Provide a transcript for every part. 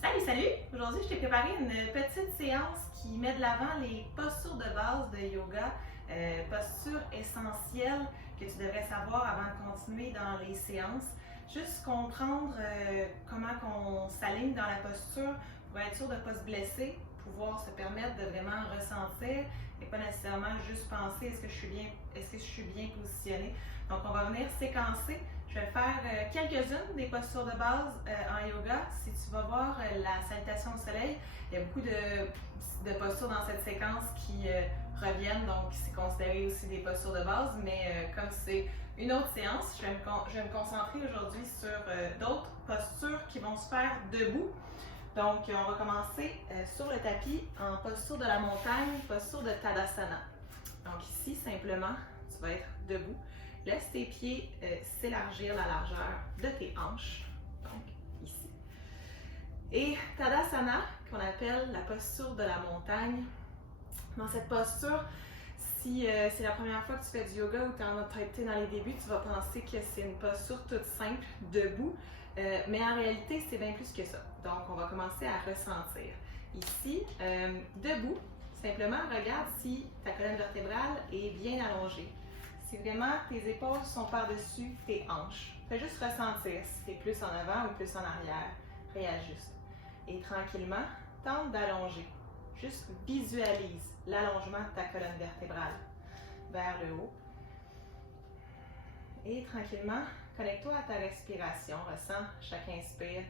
Salut, salut! Aujourd'hui, je t'ai préparé une petite séance qui met de l'avant les postures de base de yoga, postures essentielles que tu devrais savoir avant de continuer dans les séances. Juste comprendre comment on s'aligne dans la posture pour être sûr de ne pas se blesser, pouvoir se permettre de vraiment ressentir et pas nécessairement juste penser est-ce que je suis bien positionnée. Donc, on va venir séquencer. Je vais faire quelques-unes des postures de base en yoga. Si tu vas voir la salutation au soleil, il y a beaucoup de postures dans cette séquence qui reviennent, donc c'est considéré aussi des postures de base, mais comme c'est une autre séance, je vais me concentrer aujourd'hui sur d'autres postures qui vont se faire debout. Donc, on va commencer sur le tapis en posture de la montagne, posture de Tadasana. Donc ici, simplement, tu vas être debout. Laisse tes pieds s'élargir la largeur de tes hanches, donc ici. Et Tadasana, qu'on appelle la posture de la montagne. Dans cette posture, si c'est la première fois que tu fais du yoga ou tu en as peut-être été dans les débuts, tu vas penser que c'est une posture toute simple, debout, mais en réalité, c'est bien plus que ça. Donc, on va commencer à ressentir. Ici, debout, simplement regarde si ta colonne vertébrale est bien allongée. Si vraiment tes épaules sont par-dessus tes hanches, fais juste ressentir si tu es plus en avant ou plus en arrière. Réajuste. Et tranquillement, tente d'allonger. Juste visualise l'allongement de ta colonne vertébrale vers le haut. Et tranquillement, connecte-toi à ta respiration. Ressens chaque inspire.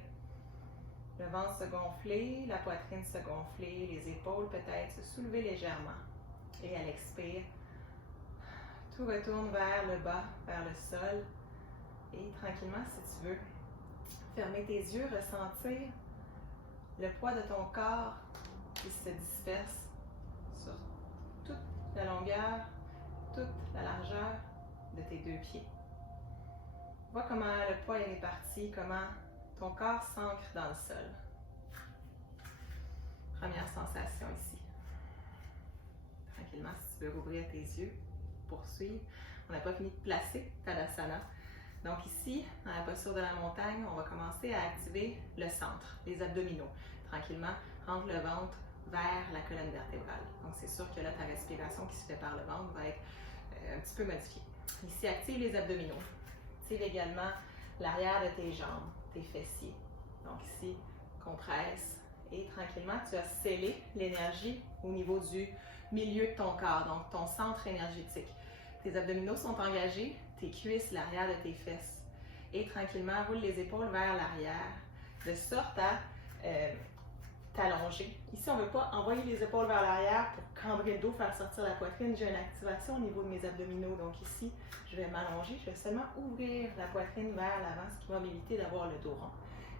Le ventre se gonfler, la poitrine se gonfler, les épaules peut-être se soulever légèrement. Et à l'expire, tout retourne vers le bas, vers le sol. Et tranquillement, si tu veux, fermer tes yeux, ressentir le poids de ton corps qui se disperse sur toute la longueur, toute la largeur de tes deux pieds. Vois comment le poids est réparti, comment ton corps s'ancre dans le sol. Première sensation ici. Tranquillement, si tu veux rouvrir tes yeux, poursuivre. On n'a pas fini de placer Tadasana. Donc ici, dans la posture de la montagne, on va commencer à activer le centre, les abdominaux. Tranquillement, rentre le ventre vers la colonne vertébrale. Donc c'est sûr que là, ta respiration qui se fait par le ventre va être un petit peu modifiée. Ici, active les abdominaux. Active également l'arrière de tes jambes, tes fessiers. Donc ici, compresse. Et tranquillement, tu vas sceller l'énergie au niveau du milieu de ton corps, donc ton centre énergétique. Tes abdominaux sont engagés, tes cuisses, l'arrière de tes fesses. Et tranquillement, roule les épaules vers l'arrière, de sorte à t'allonger. Ici, on ne veut pas envoyer les épaules vers l'arrière pour cambrer le dos, faire sortir la poitrine. J'ai une activation au niveau de mes abdominaux. Donc ici, je vais m'allonger, je vais seulement ouvrir la poitrine vers l'avant, ce qui va m'éviter d'avoir le dos rond.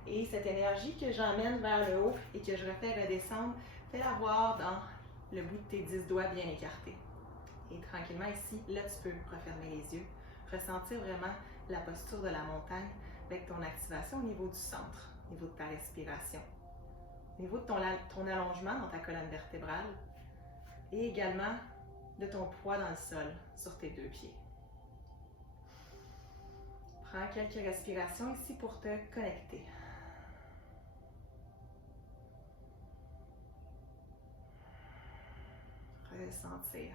Et cette énergie que j'emmène vers le haut et que je refais redescendre, fais-la voir dans le bout de tes 10 doigts bien écartés. Et tranquillement ici, là tu peux refermer les yeux, ressentir vraiment la posture de la montagne avec ton activation au niveau du centre, au niveau de ta respiration, au niveau de ton allongement dans ta colonne vertébrale et également de ton poids dans le sol sur tes deux pieds. Prends quelques respirations ici pour te connecter. Ressentir.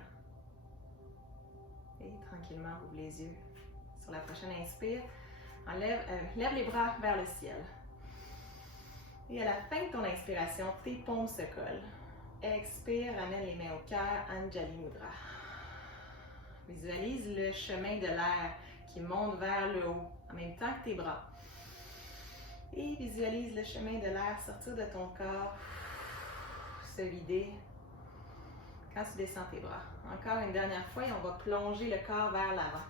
Et tranquillement, ouvre les yeux. Sur la prochaine inspire, lève les bras vers le ciel. Et à la fin de ton inspiration, tes paumes se collent. Expire, ramène les mains au cœur, Anjali Mudra. Visualise le chemin de l'air qui monte vers le haut en même temps que tes bras. Et visualise le chemin de l'air sortir de ton corps, se vider quand tu descends tes bras. Encore une dernière fois et on va plonger le corps vers l'avant.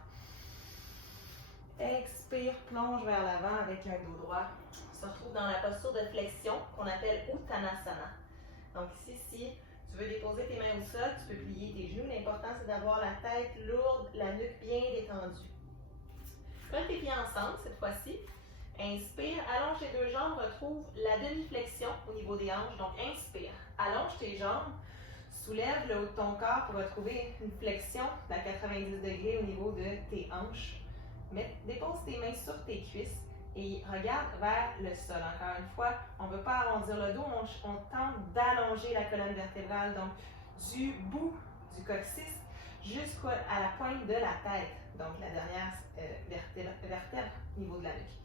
Expire, plonge vers l'avant avec un dos droit. On se retrouve dans la posture de flexion qu'on appelle Uttanasana. Donc ici, si tu veux déposer tes mains au sol, tu peux plier tes genoux. L'important, c'est d'avoir la tête lourde, la nuque bien détendue. Colle tes pieds ensemble cette fois-ci. Inspire, allonge tes deux jambes, retrouve la demi-flexion au niveau des hanches. Donc inspire, allonge tes jambes. Soulève le haut de ton corps pour retrouver une flexion à 90 degrés au niveau de tes hanches. Dépose tes mains sur tes cuisses et regarde vers le sol. Encore une fois, on ne veut pas arrondir le dos, on tente d'allonger la colonne vertébrale, donc du bout du coccyx jusqu'à la pointe de la tête, donc la dernière vertèbre au niveau de la nuque.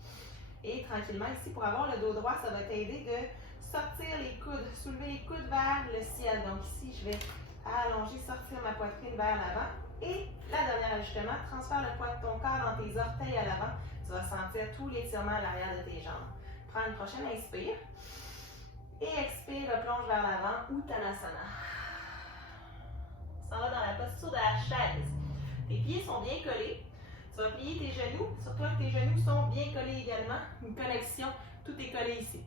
Et tranquillement ici, pour avoir le dos droit, ça va t'aider de sortir les coudes, soulever les coudes vers le ciel. Donc ici, je vais allonger, sortir ma poitrine vers l'avant. Et la dernière ajustement, transfère le poids de ton corps dans tes orteils à l'avant. Tu vas sentir tout l'étirement à l'arrière de tes jambes. Prends une prochaine inspire. Et expire, replonge vers l'avant, Uttanasana. Tu s'en vas dans la posture de la chaise. Tes pieds sont bien collés. Tu vas plier tes genoux. Surtout que tes genoux sont bien collés également. Une connexion, tout est collé ici.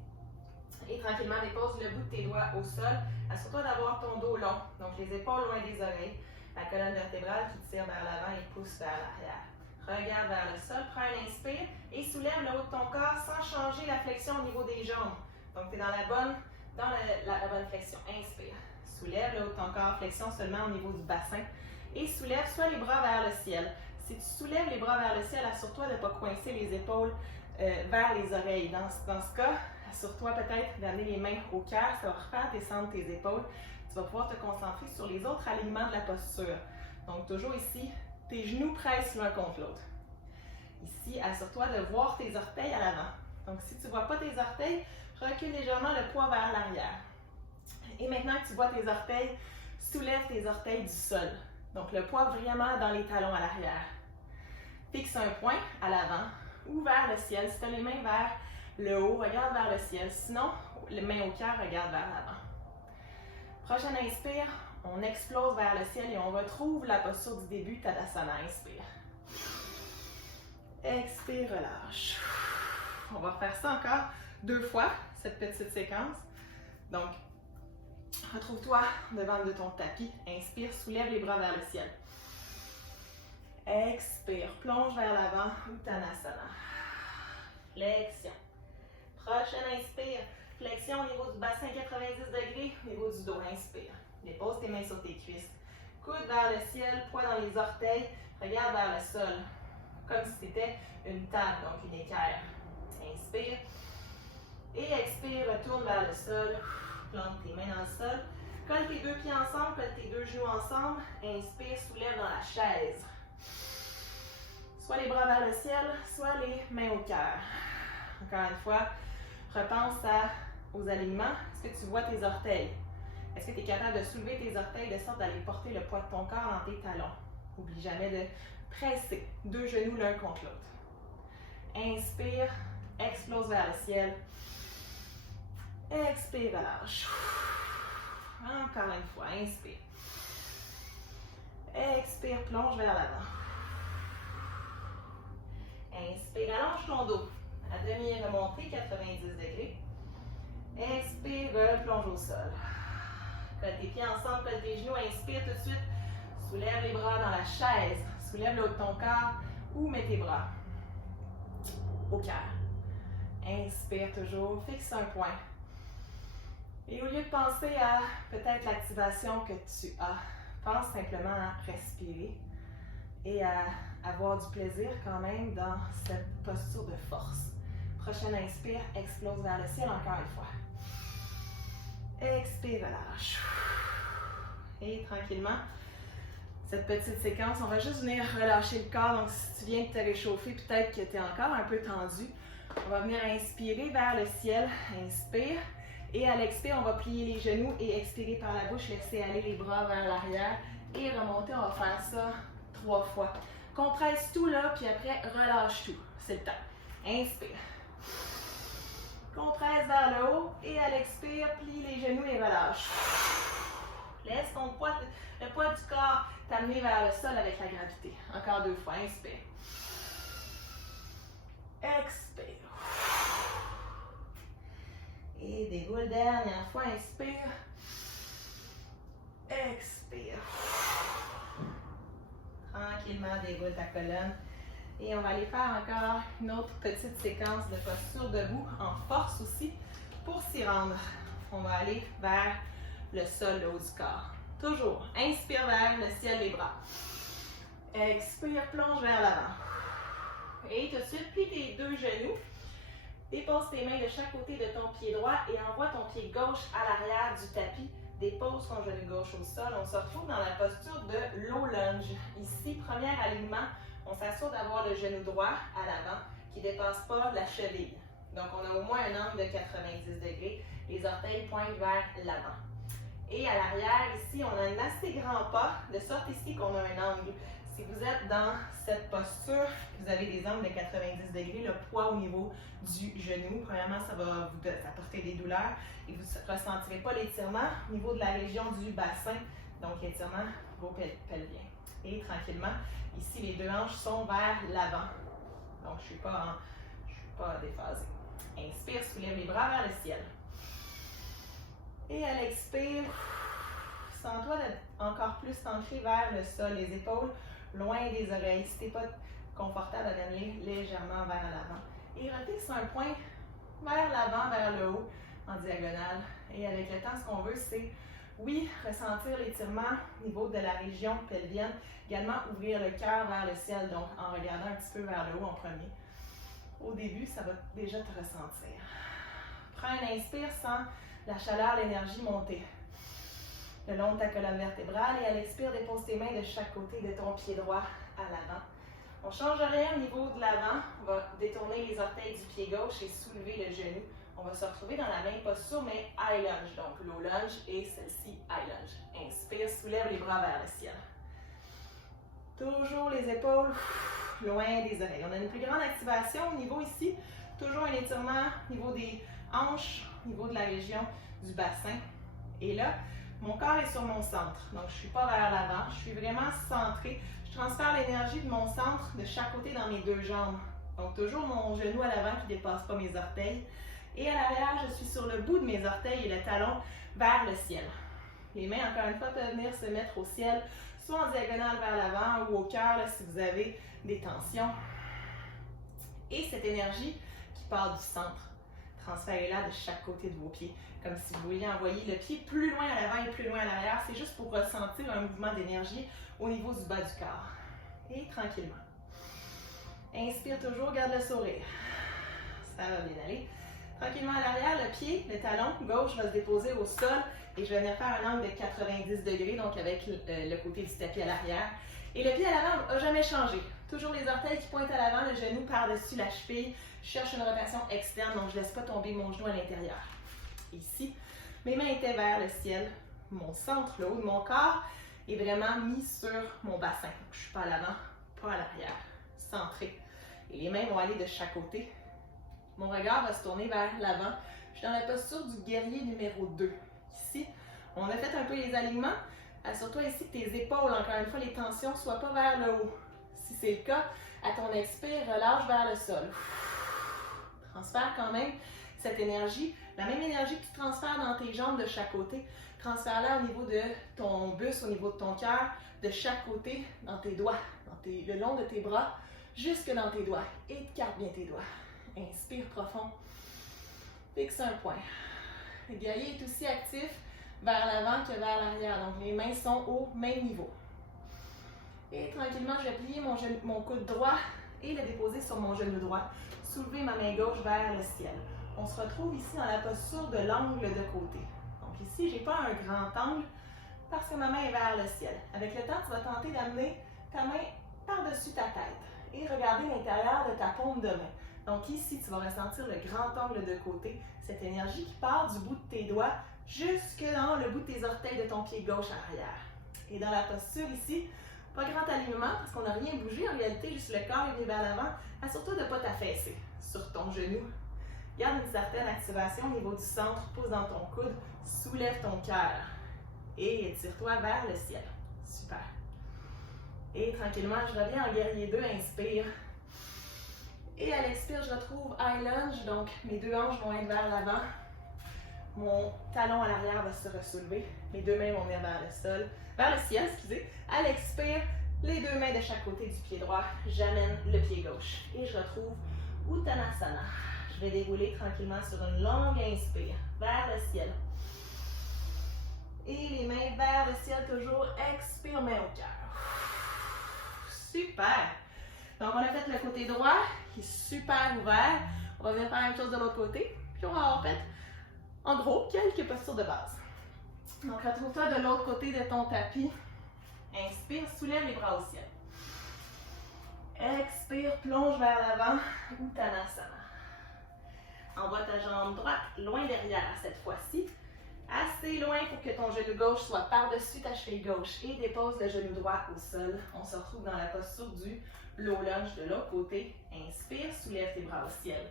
Et tranquillement, dépose le bout de tes doigts au sol. Assure-toi d'avoir ton dos long. Donc les épaules loin des oreilles. La colonne vertébrale qui tire vers l'avant et pousse vers l'arrière. Regarde vers le sol, prends un inspire et soulève le haut de ton corps sans changer la flexion au niveau des jambes. Donc tu es dans la bonne flexion. Inspire. Soulève le haut de ton corps, flexion seulement au niveau du bassin. Et soulève soit les bras vers le ciel. Si tu soulèves les bras vers le ciel, assure-toi de ne pas coincer les épaules vers les oreilles. Dans ce cas, assure-toi peut-être d'amener les mains au cœur, ça va refaire descendre tes épaules. Tu vas pouvoir te concentrer sur les autres alignements de la posture. Donc, toujours ici, tes genoux pressent l'un contre l'autre. Ici, assure-toi de voir tes orteils à l'avant. Donc, si tu ne vois pas tes orteils, recule légèrement le poids vers l'arrière. Et maintenant que tu vois tes orteils, soulève tes orteils du sol. Donc, le poids vraiment dans les talons à l'arrière. Fixe un point à l'avant ou vers le ciel. Si tu as les mains vers le haut, regarde vers le ciel. Sinon, les mains au cœur, regarde vers l'avant. Prochaine inspire, on explose vers le ciel et on retrouve la posture du début, Tadasana. Inspire. Expire, relâche. On va faire ça encore 2 fois, cette petite séquence. Donc, retrouve-toi devant de ton tapis. Inspire, soulève les bras vers le ciel. Expire, plonge vers l'avant, Uttanasana. Flexion. Prochaine inspire. Flexion au niveau du bassin 90 degrés, au niveau du dos. Inspire. Dépose tes mains sur tes cuisses. Coude vers le ciel, poids dans les orteils. Regarde vers le sol. Comme si c'était une table, donc une équerre. Inspire. Et expire, retourne vers le sol. Plante tes mains dans le sol. Colle tes 2 pieds ensemble, colle tes 2 genoux ensemble. Inspire, soulève dans la chaise. Soit les bras vers le ciel, soit les mains au cœur. Encore une fois, repense aux alignements. Est-ce que tu vois tes orteils? Est-ce que tu es capable de soulever tes orteils de sorte d'aller porter le poids de ton corps dans tes talons? N'oublie jamais de presser 2 genoux l'un contre l'autre. Inspire, explose vers le ciel. Expire, relâche. Encore une fois, inspire. Expire, plonge vers l'avant. Inspire, allonge ton dos. À demi remontée, 90 degrés. Expire, plonge au sol. Colle tes pieds ensemble, colle tes genoux. Inspire tout de suite. Soulève les bras dans la chaise. Soulève le haut de ton corps ou mets tes bras au cœur. Inspire toujours, fixe un point. Et au lieu de penser à peut-être l'activation que tu as, pense simplement à respirer et à avoir du plaisir quand même dans cette posture de force. Prochaine inspire, explose vers le ciel encore une fois. Expire, relâche. Et tranquillement, cette petite séquence, on va juste venir relâcher le corps. Donc si tu viens de te réchauffer, peut-être que tu es encore un peu tendu. On va venir inspirer vers le ciel. Inspire. Et à l'expire, on va plier les genoux et expirer par la bouche. Laisser aller les bras vers l'arrière. Et remonter, on va faire ça 3 fois. Compresse tout là, puis après, relâche tout. C'est le temps. Inspire. Compresse vers le haut. Et à l'expire, plie les genoux et relâche. Laisse ton poids, le poids du corps t'amener vers le sol avec la gravité. Encore 2 fois. Inspire. Expire. Et dégoule dernière fois. Inspire. Expire. Tranquillement, dégoule ta colonne. Et on va aller faire encore une autre petite séquence de posture debout, en force aussi, pour s'y rendre. On va aller vers le sol, le haut du corps. Toujours, inspire vers le ciel, les bras. Expire, plonge vers l'avant. Et tout de suite, plie tes 2 genoux. Dépose tes mains de chaque côté de ton pied droit et envoie ton pied gauche à l'arrière du tapis. Dépose ton genou gauche au sol. On se retrouve dans la posture de low lunge. Ici, premier alignement, on s'assure d'avoir le genou droit à l'avant qui ne dépasse pas la cheville. Donc, on a au moins un angle de 90 degrés. Les orteils pointent vers l'avant. Et à l'arrière, ici, on a un assez grand pas, de sorte ici qu'on a un angle. Si vous êtes dans cette posture, vous avez des angles de 90 degrés, le poids au niveau du genou. Premièrement, ça va vous apporter des douleurs et vous ne ressentirez pas l'étirement au niveau de la région du bassin, donc l'étirement vos pelviens. Et tranquillement, ici, les deux hanches sont vers l'avant. Donc, je ne suis pas déphasée. Inspire, soulève les bras vers le ciel. Et à l'expire, sens-toi encore plus ancré vers le sol, les épaules loin des oreilles. Si tu n'es pas confortable, amène-les légèrement vers l'avant. Et refixe un point vers l'avant, vers le haut, en diagonale. Et avec le temps, ce qu'on veut, c'est, oui, ressentir l'étirement au niveau de la région pelvienne. Également, ouvrir le cœur vers le ciel, donc en regardant un petit peu vers le haut en premier. Au début, ça va déjà te ressentir. Prends un inspire, sens la chaleur, l'énergie monter le long de ta colonne vertébrale et à l'expire, dépose tes mains de chaque côté de ton pied droit à l'avant. On ne change rien au niveau de l'avant. On va détourner les orteils du pied gauche et soulever le genou. On va se retrouver dans la même posture, mais high lunge. Donc, low lunge et celle-ci, high lunge. Inspire, soulève les bras vers le ciel. Toujours les épaules loin des oreilles. On a une plus grande activation au niveau ici. Toujours un étirement au niveau des hanches, au niveau de la région du bassin. Et là, mon corps est sur mon centre. Donc, je ne suis pas vers l'avant. Je suis vraiment centrée. Je transfère l'énergie de mon centre de chaque côté dans mes deux jambes. Donc, toujours mon genou à l'avant qui ne dépasse pas mes orteils. Et à l'arrière, je suis sur le bout de mes orteils et le talon vers le ciel. Les mains, encore une fois, peuvent venir se mettre au ciel, soit en diagonale vers l'avant ou au cœur là, si vous avez des tensions. Et cette énergie qui part du centre, transférez-la de chaque côté de vos pieds, comme si vous vouliez envoyer le pied plus loin à l'avant et plus loin à l'arrière. C'est juste pour ressentir un mouvement d'énergie au niveau du bas du corps. Et tranquillement. Inspire toujours, garde le sourire. Ça va bien aller. Tranquillement à l'arrière, le pied, le talon gauche va se déposer au sol et je vais venir faire un angle de 90 degrés, donc avec le côté du tapis à l'arrière. Et le pied à l'avant n'a jamais changé. Toujours les orteils qui pointent à l'avant, le genou par-dessus la cheville. Je cherche une rotation externe, donc je ne laisse pas tomber mon genou à l'intérieur. Ici, mes mains étaient vers le ciel. Mon centre, le haut de mon corps, est vraiment mis sur mon bassin. Donc, je ne suis pas à l'avant, pas à l'arrière. Centré. Et les mains vont aller de chaque côté. Mon regard va se tourner vers l'avant. Je suis dans la posture du guerrier numéro 2. Ici, on a fait un peu les alignements. Assure-toi ici que tes épaules, encore une fois, les tensions ne soient pas vers le haut. Si c'est le cas, à ton expire, relâche vers le sol. Transfère quand même cette énergie, la même énergie que tu transfères dans tes jambes de chaque côté. Transfère-la au niveau de ton buste, au niveau de ton cœur, de chaque côté, dans tes doigts, le long de tes bras, jusque dans tes doigts. Écarte bien tes doigts. Inspire profond. Fixe un point. Le guerrier est aussi actif vers l'avant que vers l'arrière. Donc, les mains sont au même niveau. Et tranquillement, je vais plier mon coude droit et le déposer sur mon genou droit. Soulever ma main gauche vers le ciel. On se retrouve ici dans la posture de l'angle de côté. Donc ici, je n'ai pas un grand angle parce que ma main est vers le ciel. Avec le temps, tu vas tenter d'amener ta main par-dessus ta tête et regarder l'intérieur de ta paume de main. Donc ici, tu vas ressentir le grand angle de côté, cette énergie qui part du bout de tes doigts jusque dans le bout de tes orteils de ton pied gauche à l'arrière. Et dans la posture ici, pas grand alignement parce qu'on n'a rien bougé. En réalité, juste le corps est venu vers l'avant. Assure-toi de ne pas t'affaisser sur ton genou. Garde une certaine activation au niveau du centre. Pousse dans ton coude. Soulève ton cœur. Et étire-toi vers le ciel. Super. Et tranquillement, je reviens en guerrier 2. Inspire. Et à l'expire, je retrouve high lunge. Donc, mes deux hanches vont être vers l'avant. Mon talon à l'arrière va se ressoulever. Mes deux mains vont venir vers le sol, vers le ciel, excusez. À l'expire, les deux mains de chaque côté du pied droit. J'amène le pied gauche. Et je retrouve Uttanasana. Je vais dérouler tranquillement sur une longue inspire, vers le ciel. Et les mains vers le ciel toujours. Expire, main au cœur. Super! Donc, on a fait le côté droit qui est super ouvert. On va venir faire la même chose de l'autre côté. Puis on va avoir fait, en gros, quelques postures de base. Donc, retrouve-toi de l'autre côté de ton tapis. Inspire, soulève les bras au ciel. Expire, plonge vers l'avant, Uttanasana. Envoie ta jambe droite loin derrière cette fois-ci. Assez loin pour que ton genou gauche soit par-dessus ta cheville gauche et dépose le genou droit au sol. On se retrouve dans la posture du low lunge de l'autre côté. Inspire, soulève tes bras au ciel.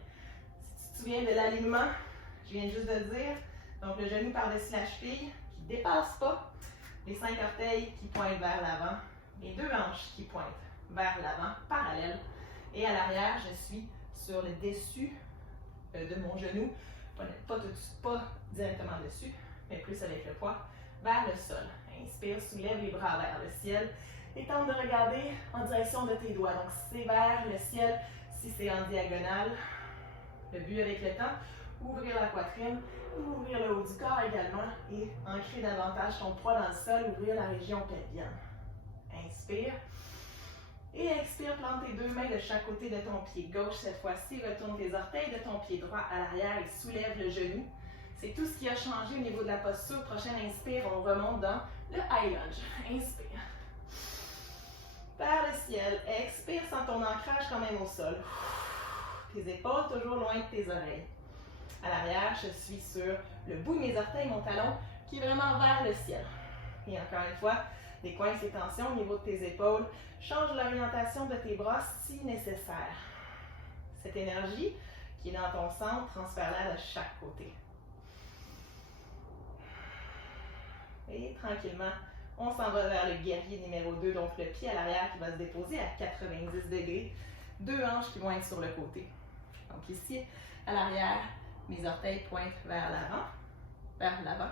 Si tu te souviens de l'alignement, je viens juste de le dire, donc le genou par-dessus la cheville qui ne dépasse pas, les 5 orteils qui pointent vers l'avant, les 2 hanches qui pointent vers l'avant, parallèles. Et à l'arrière, je suis sur le dessus de mon genou, pas directement dessus, mais plus avec le poids, vers le sol. Inspire, soulève les bras vers le ciel et tente de regarder en direction de tes doigts. Donc, si c'est vers le ciel, si c'est en diagonale, le but avec le temps, ouvrir la poitrine, ouvrir le haut du corps également et ancrer davantage ton poids dans le sol, ouvrir la région pelvienne. Inspire. Et expire, plante tes 2 mains de chaque côté de ton pied gauche. Cette fois-ci, retourne tes orteils de ton pied droit à l'arrière et soulève le genou. C'est tout ce qui a changé au niveau de la posture. Prochaine inspire, on remonte dans le high lunge. Inspire. Vers le ciel. Expire, sans ton ancrage quand même au sol. Tes épaules toujours loin de tes oreilles. À l'arrière, je suis sur le bout de mes orteils, mon talon qui est vraiment vers le ciel. Et encore une fois, décoince les tensions au niveau de tes épaules. Change l'orientation de tes bras si nécessaire. Cette énergie qui est dans ton centre, transfère-la de chaque côté. Et tranquillement, on s'en va vers le guerrier numéro 2, donc le pied à l'arrière qui va se déposer à 90 degrés. 2 hanches qui vont être sur le côté. Donc ici, à l'arrière, mes orteils pointent vers l'avant,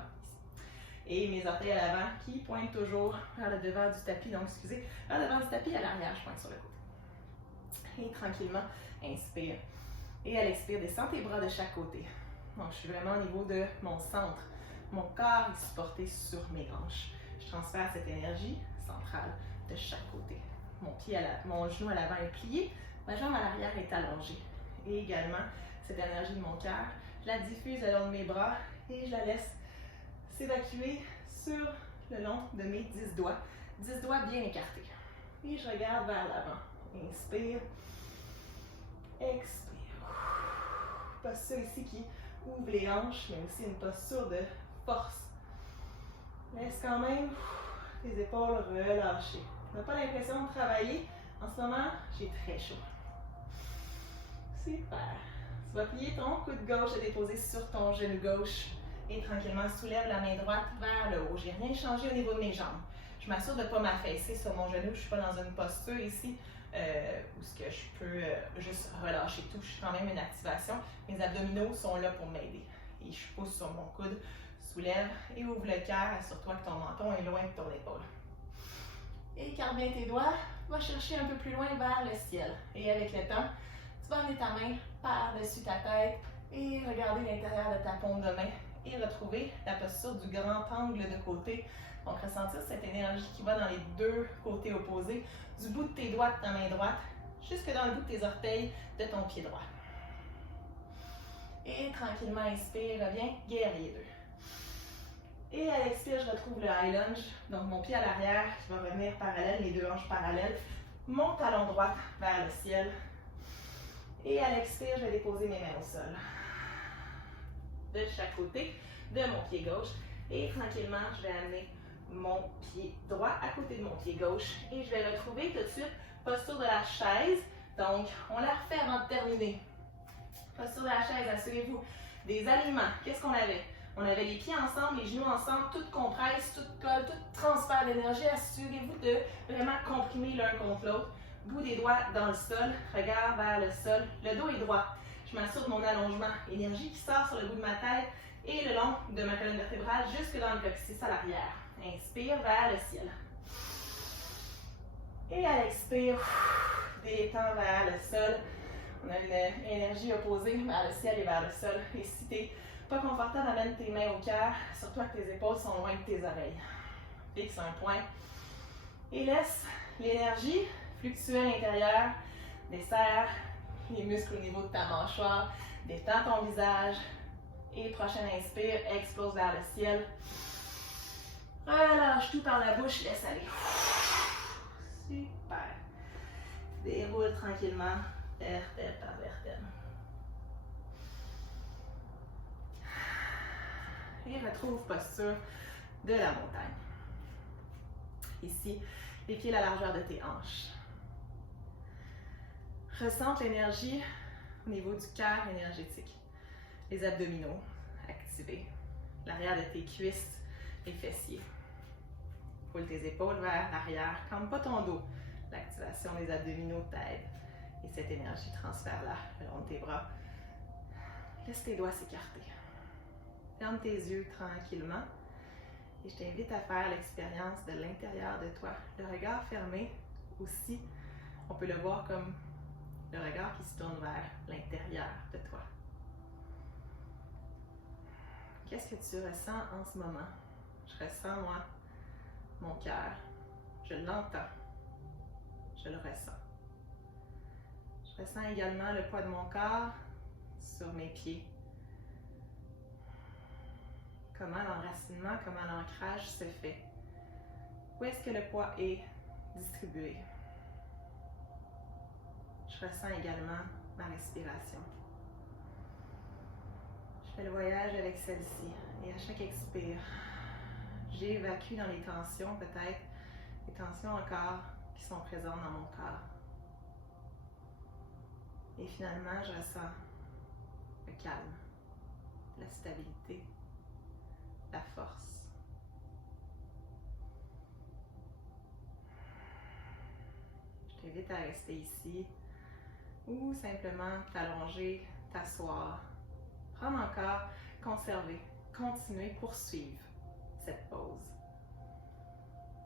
et mes orteils à l'avant qui pointent toujours vers le devant du tapis. Donc, excusez, vers le devant du tapis, à l'arrière, je pointe sur le côté. Et tranquillement, inspire. Et à l'expire, descends tes bras de chaque côté. Donc, je suis vraiment au niveau de mon centre. Mon corps est supporté sur mes hanches. Je transfère cette énergie centrale de chaque côté. Mon genou à l'avant est plié, ma jambe à l'arrière est allongée. Et également, cette énergie de mon cœur, je la diffuse le long de mes bras et je la laisse s'évacuer sur le long de mes 10 doigts. 10 doigts bien écartés. Et je regarde vers l'avant. Inspire. Expire. Posture ici qui ouvre les hanches, mais aussi une posture de force. Laisse quand même tes épaules relâchées. On n'a pas l'impression de travailler. En ce moment, j'ai très chaud. Super. Tu vas plier ton coude gauche et déposer sur ton genou gauche. Et tranquillement, soulève la main droite vers le haut. Je n'ai rien changé au niveau de mes jambes. Je m'assure de ne pas m'affaisser sur mon genou. Je ne suis pas dans une posture ici où je peux juste relâcher tout. Je suis quand même une activation. Mes abdominaux sont là pour m'aider. Et je pousse sur mon coude, soulève et ouvre le cœur. Assure-toi que ton menton est loin de ton épaule. Écarte bien tes doigts. Va chercher un peu plus loin vers le ciel. Et avec le temps, tu vas amener ta main par-dessus ta tête et regarder l'intérieur de ta paume de main. Et retrouver la posture du grand angle de côté. Donc, ressentir cette énergie qui va dans les 2 côtés opposés, du bout de tes doigts de ta main droite, jusque dans le bout de tes orteils de ton pied droit. Et tranquillement, inspire, reviens, guerrier 2. Et à l'expire, je retrouve le high lunge. Donc, mon pied à l'arrière qui va revenir parallèle, les 2 hanches parallèles. Mon talon droit vers le ciel. Et à l'expire, je vais déposer mes mains au sol. De chaque côté de mon pied gauche et tranquillement je vais amener mon pied droit à côté de mon pied gauche et je vais retrouver tout de suite posture de la chaise. Donc on la refait avant de terminer. Posture de la chaise, assurez-vous des alignements. Qu'est-ce qu'on avait? On avait les pieds ensemble, les genoux ensemble, tout compresse, tout colle, tout transfert d'énergie. Assurez-vous de vraiment comprimer l'un contre l'autre. Bout des doigts dans le sol, regard vers le sol, le dos est droit. Je m'assure de mon allongement. Énergie qui sort sur le bout de ma tête et le long de ma colonne vertébrale jusque dans le coccyx à l'arrière. Inspire vers le ciel. Et à l'expire, détends vers le sol. On a une énergie opposée vers le ciel et vers le sol. Et si tu n'es pas confortable, amène tes mains au cœur. Surtout que tes épaules sont loin de tes oreilles. Fixe un point. Et laisse l'énergie fluctuer à l'intérieur. Desserre les muscles au niveau de ta mâchoire. Détends ton visage. Et prochaine inspire, explose vers le ciel. Relâche tout par la bouche, laisse aller. Super. Déroule tranquillement, vertèbre par vertèbre. Et retrouve posture de la montagne. Ici, les pieds à la largeur de tes hanches. Ressente l'énergie au niveau du cœur énergétique. Les abdominaux activés. L'arrière de tes cuisses, les fessiers. Roule tes épaules vers l'arrière. Cambre pas ton dos. L'activation des abdominaux t'aide. Et cette énergie transfère-la le long de tes bras. Laisse tes doigts s'écarter. Ferme tes yeux tranquillement. Et je t'invite à faire l'expérience de l'intérieur de toi. Le regard fermé aussi, on peut le voir comme le regard qui se tourne vers l'intérieur de toi. Qu'est-ce que tu ressens en ce moment? Je ressens, moi, mon cœur. Je l'entends. Je le ressens. Je ressens également le poids de mon corps sur mes pieds. Comment l'enracinement, comment l'ancrage se fait. Où est-ce que le poids est distribué? Je ressens également ma respiration. Je fais le voyage avec celle-ci et à chaque expire, j'évacue dans les tensions, peut-être les tensions encore qui sont présentes dans mon corps. Et finalement, je ressens le calme, la stabilité, la force. Je t'invite à rester ici ou simplement t'allonger, t'asseoir. Prendre encore, conserver, continuer, poursuivre cette pause.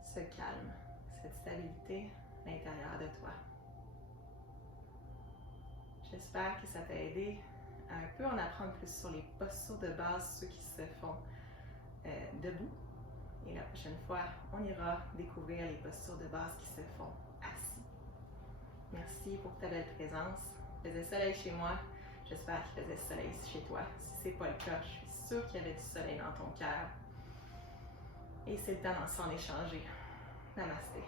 Ce calme, cette stabilité à l'intérieur de toi. J'espère que ça t'a aidé à un peu en apprendre plus sur les postures de base, ceux qui se font debout. Et la prochaine fois, on ira découvrir les postures de base qui se font assis. Merci pour ta belle présence. Il faisait soleil chez moi. J'espère qu'il faisait soleil chez toi. Si ce n'est pas le cas, je suis sûre qu'il y avait du soleil dans ton cœur. Et c'est le temps d'en s'en échanger. Namasté.